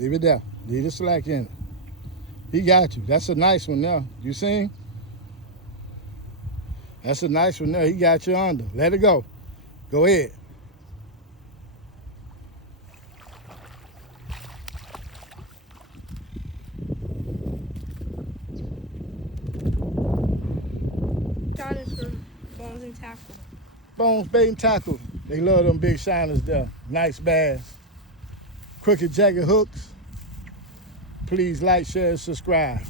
Leave it there. Leave the slack in it. He got you. That's a nice one there. You see? That's a nice one there. He got you under. Let it go. Go ahead. Shiners for Bones and Tackle. Bones, Bait, and Tackle. They love them big shiners there. Nice bass. Crooked Jacket hooks. Please like, share, and subscribe.